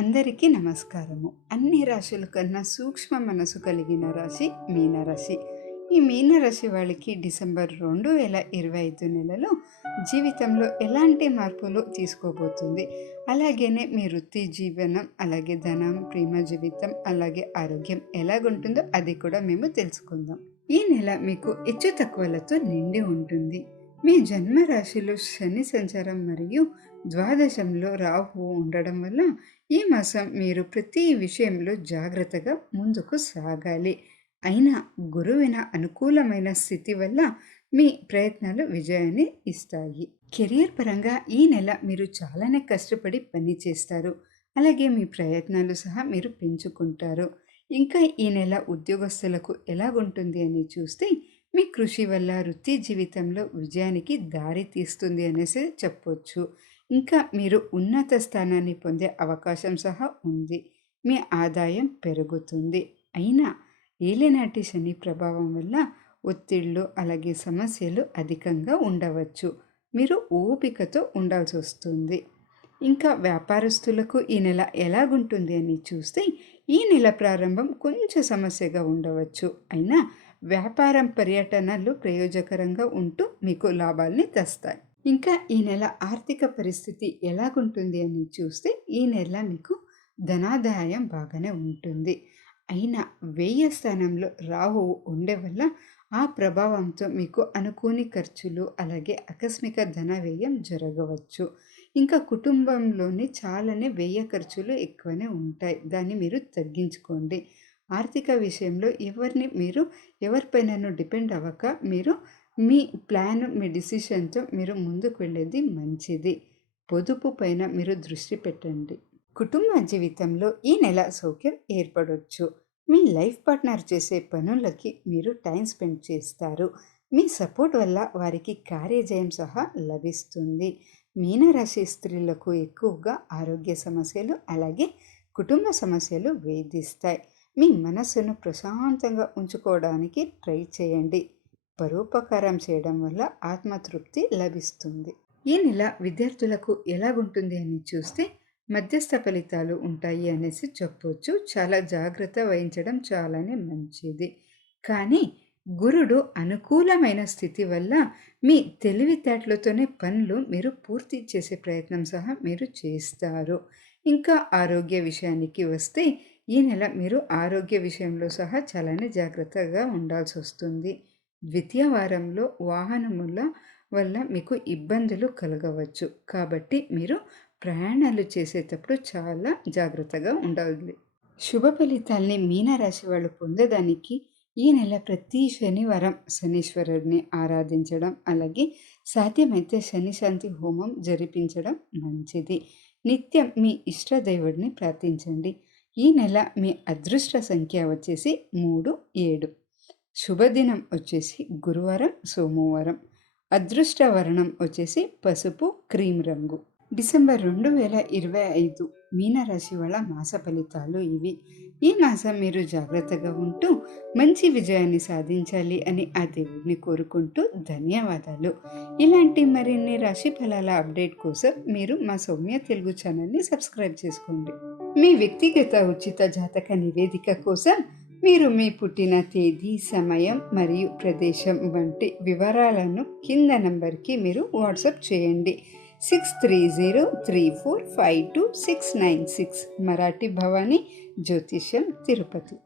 అందరికీ నమస్కారము. అన్ని రాశుల కన్నా సూక్ష్మ మనసు కలిగిన రాశి మీనరాశి. ఈ మీనరాశి వాళ్ళకి డిసెంబర్ రెండు వేల ఇరవై ఐదు నెలలో జీవితంలో ఎలాంటి మార్పులు తీసుకోబోతుంది? అలాగే మీ వృత్తి జీవనం అలాగే ధనం ప్రేమ జీవితం అలాగే ఆరోగ్యం ఎలాగుంటుందో అది కూడా మేము తెలుసుకుందాం. ఈ నెల మీకు హెచ్చు తక్కువలతో నిండి ఉంటుంది. మీ జన్మ రాశిలో శని సంచారం మరియు ద్వాదశంలో రాహు ఉండడం వల్ల ఈ మాసం మీరు ప్రతి విషయంలో జాగ్రత్తగా ముందుకు సాగాలి. అయినా గురువిన అనుకూలమైన స్థితి వల్ల మీ ప్రయత్నాలు విజయాన్ని ఇస్తాయి. కెరియర్ పరంగా ఈ నెల మీరు చాలానే కష్టపడి పని చేస్తారు. అలాగే మీ ప్రయత్నాలు సహా మీరు పెంచుకుంటారు. ఇంకా ఈ నెల ఉద్యోగస్తులకు ఎలాగుంటుంది అని చూస్తే మీ కృషి వల్ల వృత్తి జీవితంలో విజయానికి దారి తీస్తుంది అనేసి చెప్పొచ్చు. ఇంకా మీరు ఉన్నత స్థానాన్ని పొందే అవకాశం సహా ఉంది. మీ ఆదాయం పెరుగుతుంది. అయినా ఏలినాటి శని ప్రభావం వల్ల ఒత్తిళ్ళు అలాగే సమస్యలు అధికంగా ఉండవచ్చు. మీరు ఓపికతో ఉండాల్సి వస్తుంది. ఇంకా వ్యాపారస్తులకు ఈ నెల ఎలాగుంటుంది అని చూస్తే ఈ నెల ప్రారంభం కొంచెం సమస్యగా ఉండవచ్చు. అయినా వ్యాపారం పర్యటనలు ప్రయోజకరంగా ఉంటూ మీకు లాభాల్ని తెస్తాయి. ఇంకా ఈ నెల ఆర్థిక పరిస్థితి ఎలాగుంటుంది అని చూస్తే ఈ నెల మీకు ధనాదాయం బాగానే ఉంటుంది. అయినా వ్యయ స్థానంలో రాహు ఉండే వల్ల ఆ ప్రభావంతో మీకు అనుకోని ఖర్చులు అలాగే ఆకస్మిక ధన వ్యయం జరగవచ్చు. ఇంకా కుటుంబంలోని చాలానే వ్యయ ఖర్చులు ఎక్కువనే ఉంటాయి. దాన్ని మీరు తగ్గించుకోండి. ఆర్థిక విషయంలో ఎవరిని మీరు ఎవరిపైనను డిపెండ్ అవ్వక మీరు మీ ప్లాన్ మీ డిసిషన్తో మీరు ముందుకు వెళ్ళేది మంచిది. పొదుపు పైన మీరు దృష్టి పెట్టండి. కుటుంబ జీవితంలో ఈ నెల సౌఖ్యం ఏర్పడవచ్చు మీ లైఫ్ పార్ట్నర్ చేసే పనులకి మీరు టైం స్పెండ్ చేస్తారు. మీ సపోర్ట్ వల్ల వారికి కార్యజయం సహా లభిస్తుంది. మీనరాశి స్త్రీలకు ఎక్కువగా ఆరోగ్య సమస్యలు అలాగే కుటుంబ సమస్యలు వేధిస్తాయి. మీ మనస్సును ప్రశాంతంగా ఉంచుకోవడానికి ట్రై చేయండి. పరోపకారం చేయడం వల్ల ఆత్మతృప్తి లభిస్తుంది. ఈ నెల విద్యార్థులకు ఎలాగుంటుంది అని చూస్తే మధ్యస్థ ఫలితాలు ఉంటాయి అనేసి చెప్పొచ్చు. చాలా జాగ్రత్త వహించడం చాలానే మంచిది. కానీ గురుడు అనుకూలమైన స్థితి వల్ల మీ తెలివితేటలతోనే పనులు మీరు పూర్తి చేసే ప్రయత్నం సహా మీరు చేస్తారు. ఇంకా ఆరోగ్య విషయానికి వస్తే ఈ నెల మీరు ఆరోగ్య విషయంలో సహా చాలానే జాగ్రత్తగా ఉండాల్సి వస్తుంది ద్వితీయ వారంలో వాహనముల వల్ల మీకు ఇబ్బందులు కలగవచ్చు. కాబట్టి మీరు ప్రయాణాలు చేసేటప్పుడు చాలా జాగ్రత్తగా ఉండాలి. శుభ ఫలితాల్ని మీనరాశి వాళ్ళు పొందడానికి ఈ నెల ప్రతి శనివారం శనీశ్వరుడిని ఆరాధించడం అలాగే సాధ్యమైతే శని శాంతి హోమం జరిపించడం మంచిది. నిత్యం మీ ఇష్టదైవుడిని ప్రార్థించండి. ఈ నెల మీ అదృష్ట సంఖ్య వచ్చేసి మూడు ఏడు. శుభదినం వచ్చేసి గురువారం సోమవారం. అదృష్ట వర్ణం వచ్చేసి పసుపు క్రీమ్ రంగు. డిసెంబర్ రెండు వేల ఇరవై ఐదు మీనరాశి వాళ్ళ మాస ఫలితాలు ఇవి. ఈ మాసం మీరు జాగ్రత్తగా ఉంటూ మంచి విజయాన్ని సాధించాలి అని ఆ దేవుడిని కోరుకుంటూ ధన్యవాదాలు. ఇలాంటి మరిన్ని రాశి ఫలాల అప్డేట్ కోసం మీరు మా సౌమ్య తెలుగు ఛానల్ని సబ్స్క్రైబ్ చేసుకోండి. మీ వ్యక్తిగత ఉచిత జాతక నివేదిక కోసం మీరు మీ పుట్టిన తేదీ సమయం మరియు ప్రదేశం వంటి వివరాలను కింద నంబర్కి మీరు వాట్సాప్ చేయండి. Six three zero three four five two six nine six Marathi Bhavani జ్యోతిష్యం తిరుపతి.